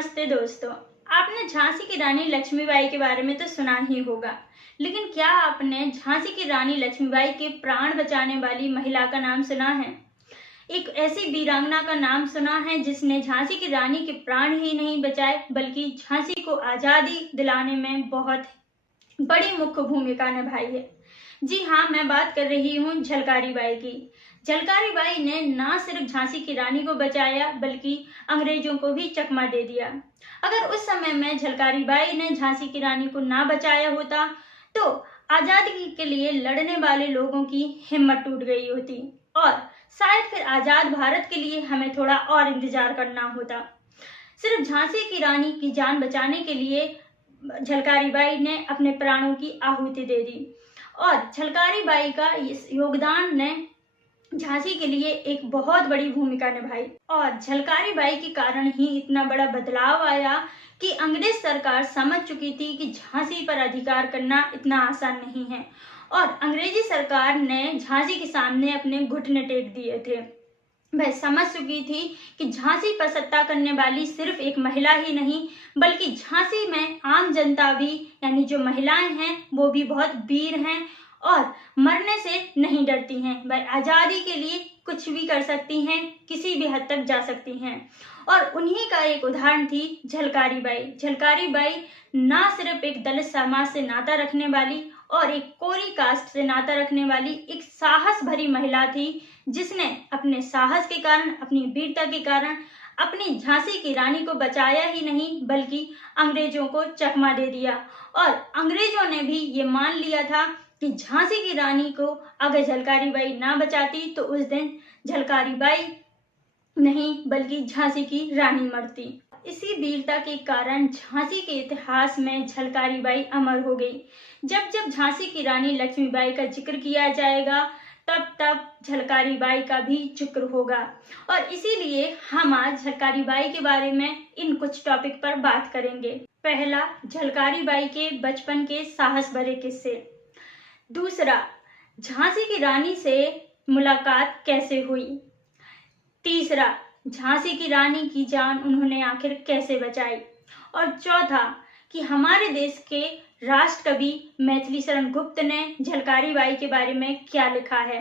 नमस्ते दोस्तों। आपने झांसी की रानी लक्ष्मीबाई के बारे में तो सुना ही होगा, लेकिन क्या आपने झांसी की रानी लक्ष्मीबाई के प्राण बचाने वाली महिला का नाम सुना है? एक ऐसी वीरांगना का नाम सुना है जिसने झांसी की रानी के प्राण ही नहीं बचाए बल्कि झांसी को आजादी दिलाने में बहुत बड़ी मुख्य भूमिका निभाई है। जी हाँ, मैं बात कर रही हूँ झलकारी बाई की। झलकारी बाई ने ना सिर्फ झांसी की रानी को बचाया बल्कि अंग्रेजों को भी चकमा दे दिया। अगर उस समय में झलकारी बाई ने झांसी की रानी को ना बचाया होता तो आजादी के लिए लड़ने वाले लोगों की हिम्मत टूट गई होती और शायद फिर आजाद भारत के लिए हमें थोड़ा और इंतजार करना होता। सिर्फ झांसी की रानी की जान बचाने के लिए झलकारी बाई ने अपने प्राणों की आहुति दे दी और झलकारी बाई का इस योगदान ने झांसी के लिए एक बहुत बड़ी भूमिका निभाई और झलकारी बाई के कारण ही इतना बड़ा बदलाव आया कि अंग्रेज सरकार समझ चुकी थी कि झांसी पर अधिकार करना इतना आसान नहीं है और अंग्रेजी सरकार ने झांसी के सामने अपने घुटने टेक दिए थे। वह समझ चुकी थी कि झांसी पर सत्ता करने वाली सिर्फ एक महिला ही नहीं बल्कि झांसी में आम जनता भी यानी जो महिलाएं हैं वो भी बहुत वीर हैं और मरने से नहीं डरती हैं। वह आजादी के लिए कुछ भी कर सकती हैं, किसी भी हद तक जा सकती हैं और उन्हीं का एक उदाहरण थी झलकारी बाई। झलकारी बाई ना सिर्फ एक दलित समाज से नाता रखने वाली और एक कोरी कास्ट से नाता रखने वाली एक साहस भरी महिला थी जिसने अपने साहस के कारण, अपनी वीरता के कारण अपनी झांसी की रानी को बचाया ही नहीं बल्कि अंग्रेजों को चकमा दे दिया और अंग्रेजों ने भी ये मान लिया था कि झांसी की रानी को अगर झलकारी बाई ना बचाती तो उस दिन झलकारी बाई नहीं बल्कि झांसी की रानी मरती। इसी वीरता के कारण झांसी के इतिहास में झलकारी बाई अमर हो गई। जब जब झांसी की रानी लक्ष्मीबाई का जिक्र किया जाएगा तब तब झलकारी बाई का भी जिक्र होगा और इसीलिए हम आज झलकारी बाई के बारे में इन कुछ टॉपिक पर बात करेंगे। पहला, झलकारी बाई के बचपन के साहस भरे किस्से। दूसरा, झांसी की रानी से मुलाकात कैसे हुई। तीसरा, झांसी की रानी की जान उन्होंने आखिर कैसे बचाई। और चौथा, कि हमारे देश के राष्ट्र कवि मैथिली शरण गुप्त ने झलकारी बाई के बारे में क्या लिखा है।